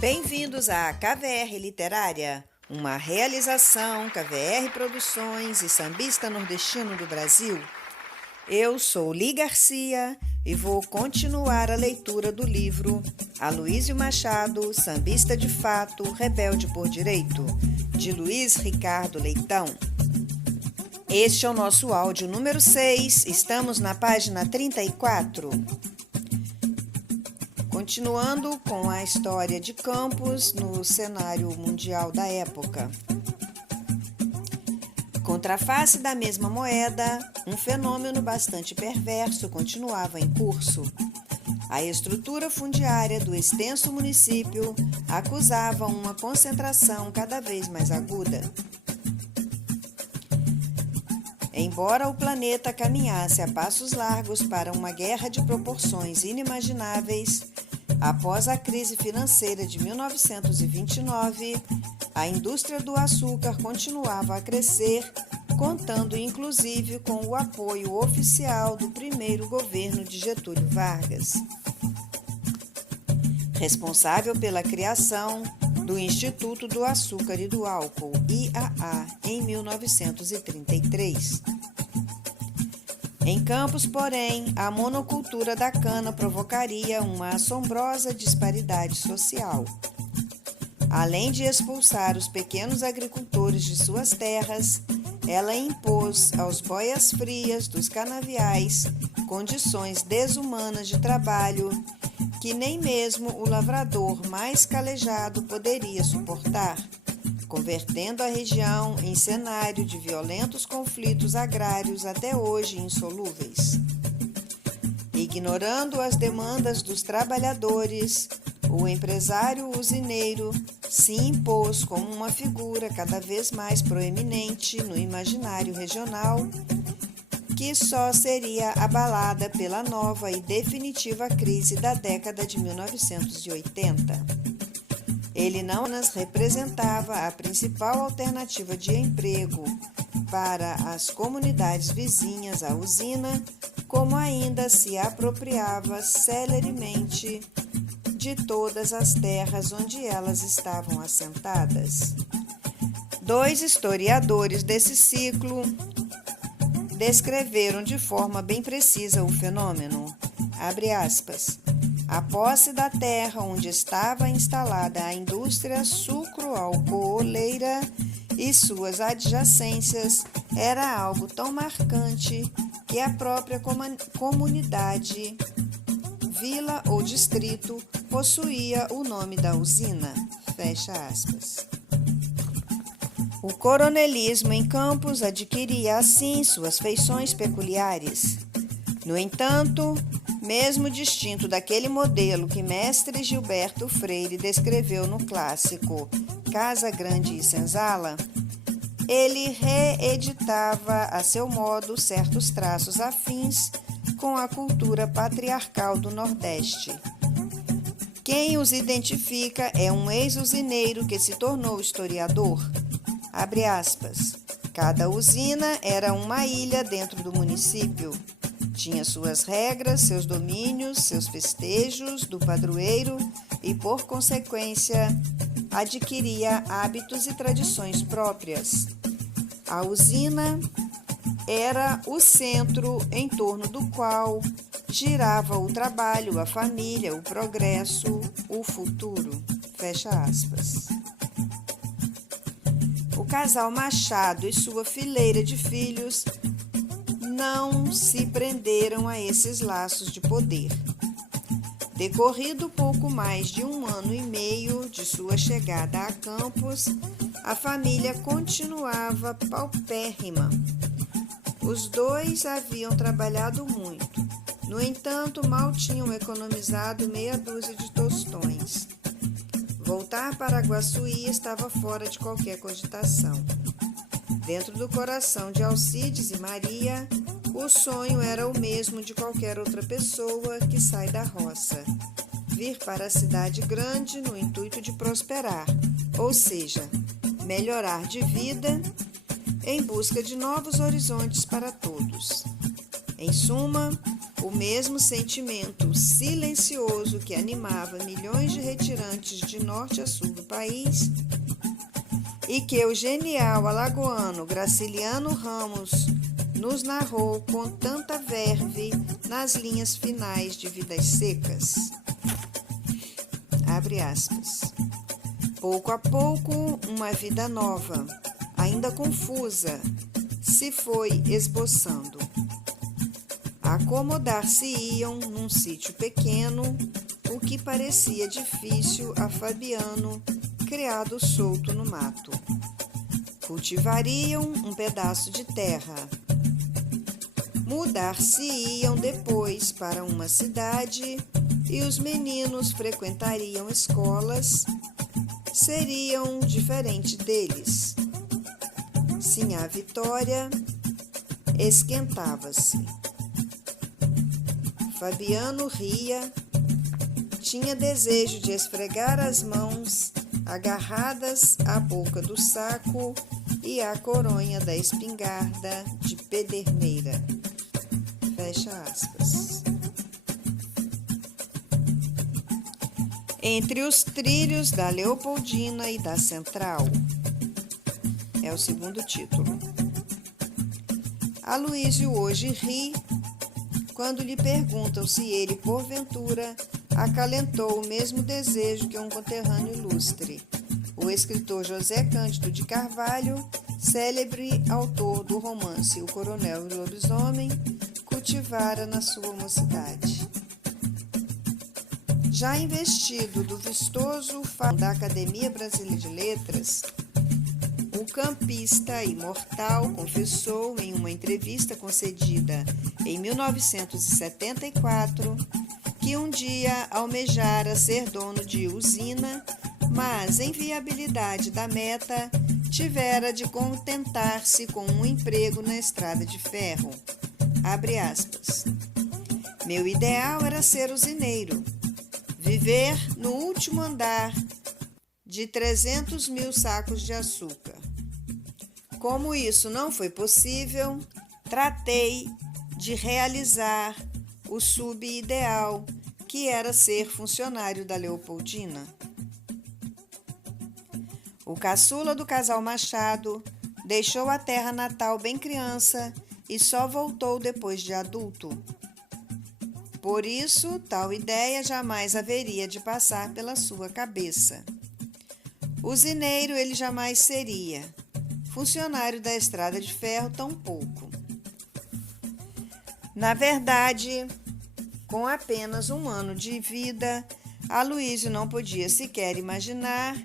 Bem-vindos à KVR Literária, uma realização KVR Produções e Sambista Nordestino do Brasil. Eu sou Li Garcia e vou continuar a leitura do livro Aloísio Machado, Sambista de Fato, Rebelde por Direito, de Luiz Ricardo Leitão. Este é o nosso áudio número 6, estamos na página 34. Continuando com a história de Campos no cenário mundial da época. Contra a face da mesma moeda, um fenômeno bastante perverso continuava em curso. A estrutura fundiária do extenso município acusava uma concentração cada vez mais aguda. Embora o planeta caminhasse a passos largos para uma guerra de proporções inimagináveis, após a crise financeira de 1929, a indústria do açúcar continuava a crescer, contando inclusive com o apoio oficial do primeiro governo de Getúlio Vargas, responsável pela criação do Instituto do Açúcar e do Álcool, IAA, em 1933. Em Campos, porém, a monocultura da cana provocaria uma assombrosa disparidade social. Além de expulsar os pequenos agricultores de suas terras, ela impôs aos boias-frias dos canaviais condições desumanas de trabalho que nem mesmo o lavrador mais calejado poderia suportar, convertendo a região em cenário de violentos conflitos agrários até hoje insolúveis. Ignorando as demandas dos trabalhadores, o empresário usineiro se impôs como uma figura cada vez mais proeminente no imaginário regional, que só seria abalada pela nova e definitiva crise da década de 1980. Ele não apenas representava a principal alternativa de emprego para as comunidades vizinhas à usina, como ainda se apropriava celeremente de todas as terras onde elas estavam assentadas. Dois historiadores desse ciclo descreveram de forma bem precisa o fenômeno. Abre aspas. A posse da terra onde estava instalada a indústria sucro-alcooleira e suas adjacências era algo tão marcante que a própria comunidade, vila ou distrito possuía o nome da usina. Fecha aspas. O coronelismo em Campos adquiria assim suas feições peculiares. No entanto, mesmo distinto daquele modelo que mestre Gilberto Freire descreveu no clássico Casa Grande e Senzala, ele reeditava a seu modo certos traços afins com a cultura patriarcal do Nordeste. Quem os identifica é um ex-usineiro que se tornou historiador. Abre aspas. Cada usina era uma ilha dentro do município. Tinha suas regras, seus domínios, seus festejos do padroeiro e, por consequência, adquiria hábitos e tradições próprias. A usina era o centro em torno do qual girava o trabalho, a família, o progresso, o futuro. Fecha aspas. O casal Machado e sua fileira de filhos não se prenderam a esses laços de poder. Decorrido pouco mais de 1 ano e meio de sua chegada a Campos, a família continuava paupérrima. Os dois haviam trabalhado muito, no entanto, mal tinham economizado meia dúzia de tostões. Voltar para Guaçuí estava fora de qualquer cogitação. Dentro do coração de Alcides e Maria, o sonho era o mesmo de qualquer outra pessoa que sai da roça: vir para a cidade grande no intuito de prosperar, ou seja, melhorar de vida em busca de novos horizontes para todos. Em suma, o mesmo sentimento silencioso que animava milhões de retirantes de norte a sul do país e que o genial alagoano Graciliano Ramos nos narrou com tanta verve nas linhas finais de Vidas Secas. Abre aspas. Pouco a pouco, uma vida nova, ainda confusa, se foi esboçando. Acomodar-se-iam num sítio pequeno, o que parecia difícil a Fabiano, criado solto no mato. Cultivariam um pedaço de terra. Mudar-se-iam depois para uma cidade e os meninos frequentariam escolas, seriam diferentes deles. Sinhá Vitória esquentava-se. Fabiano ria, tinha desejo de esfregar as mãos agarradas à boca do saco e à coronha da espingarda de pederneira. Fecha aspas. Entre os trilhos da Leopoldina e da Central. É o segundo título. Aloísio hoje ri quando lhe perguntam se ele, porventura, acalentou o mesmo desejo que um conterrâneo ilustre, o escritor José Cândido de Carvalho, célebre autor do romance O Coronel e o Lobisomem, cultivara na sua mocidade. Já investido do vistoso fato da Academia Brasileira de Letras, o campista imortal confessou em uma entrevista concedida em 1974 que um dia almejara ser dono de usina, mas em viabilidade da meta tivera de contentar-se com um emprego na estrada de ferro. Abre aspas. Meu ideal era ser usineiro, viver no último andar de 300 mil sacos de açúcar. Como isso não foi possível, tratei de realizar o subideal, que era ser funcionário da Leopoldina. O caçula do casal Machado deixou a terra natal bem criança e só voltou depois de adulto. Por isso, tal ideia jamais haveria de passar pela sua cabeça. Usineiro ele jamais seria. Funcionário da estrada de ferro, tampouco. Na verdade, com apenas 1 ano de vida, Aloísio não podia sequer imaginar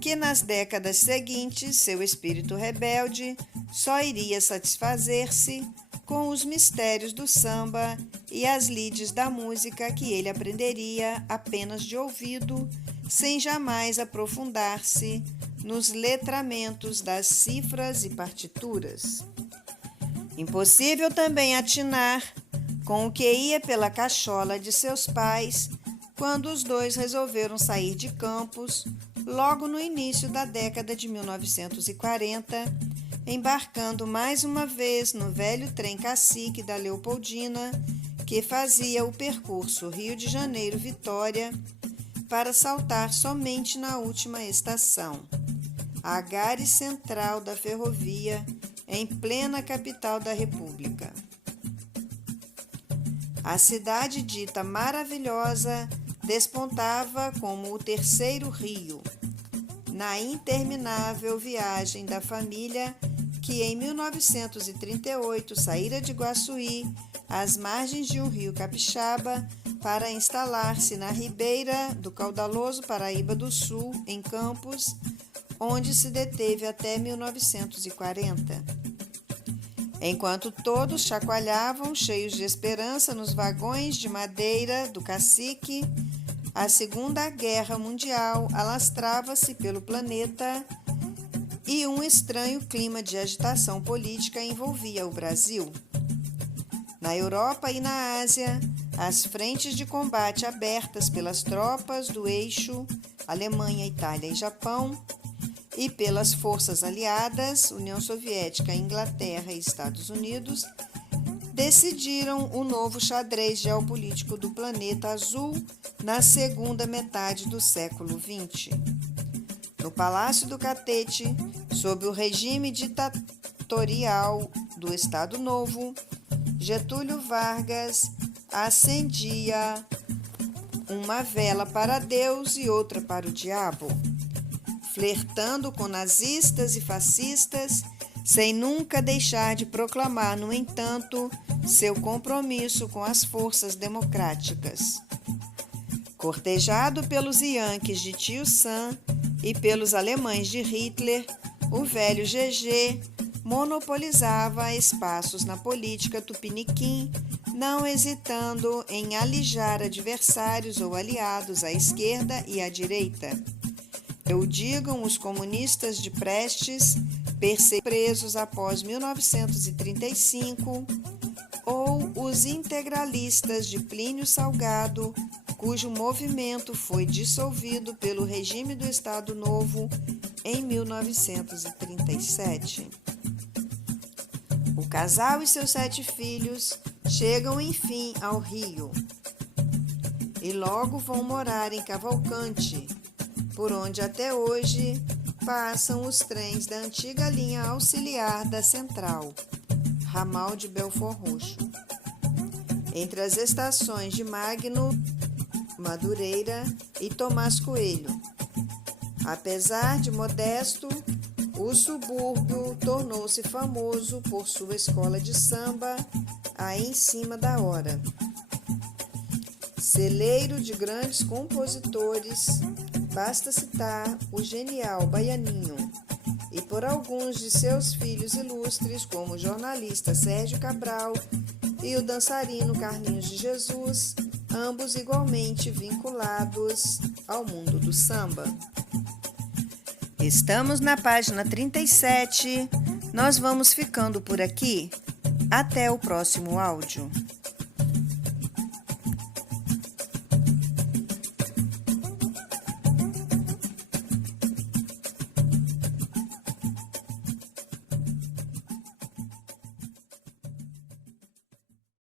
que nas décadas seguintes seu espírito rebelde só iria satisfazer-se com os mistérios do samba e as lides da música que ele aprenderia apenas de ouvido, sem jamais aprofundar-se nos letramentos das cifras e partituras. Impossível também atinar com o que ia pela cachola de seus pais quando os dois resolveram sair de Campos logo no início da década de 1940, embarcando mais uma vez no velho trem cacique da Leopoldina, que fazia o percurso Rio de Janeiro-Vitória, para saltar somente na última estação, a gare central da ferrovia, em plena capital da República. A cidade dita maravilhosa despontava como o terceiro rio, na interminável viagem da família que em 1938 saíra de Guaçuí, às margens de um rio capixaba, para instalar-se na ribeira do caudaloso Paraíba do Sul, em Campos, onde se deteve até 1940. Enquanto todos chacoalhavam, cheios de esperança, nos vagões de madeira do cacique, a Segunda Guerra Mundial alastrava-se pelo planeta e um estranho clima de agitação política envolvia o Brasil. Na Europa e na Ásia, as frentes de combate abertas pelas tropas do eixo Alemanha, Itália e Japão e pelas forças aliadas, União Soviética, Inglaterra e Estados Unidos, decidiram o novo xadrez geopolítico do planeta azul na segunda metade do século XX. No Palácio do Catete, sob o regime ditatorial do Estado Novo, Getúlio Vargas acendia uma vela para Deus e outra para o diabo, flertando com nazistas e fascistas, sem nunca deixar de proclamar, no entanto, seu compromisso com as forças democráticas. Cortejado pelos Yankees de Tio Sam e pelos alemães de Hitler, o velho GG monopolizava espaços na política tupiniquim, não hesitando em alijar adversários ou aliados à esquerda e à direita. O digam os comunistas de Prestes, presos após 1935, ou os integralistas de Plínio Salgado, cujo movimento foi dissolvido pelo regime do Estado Novo em 1937. O casal e seus 7 filhos chegam enfim ao Rio e logo vão morar em Cavalcante, por onde até hoje passam os trens da antiga linha auxiliar da Central, ramal de Belford Roxo. Entre as estações de Magno, Madureira e Tomás Coelho. Apesar de modesto, o subúrbio tornou-se famoso por sua escola de samba, aí em cima da hora. Celeiro de grandes compositores, basta citar o genial Baianinho, e por alguns de seus filhos ilustres, como o jornalista Sérgio Cabral e o dançarino Carlinhos de Jesus, ambos igualmente vinculados ao mundo do samba. Estamos na página 37, nós vamos ficando por aqui. Até o próximo áudio.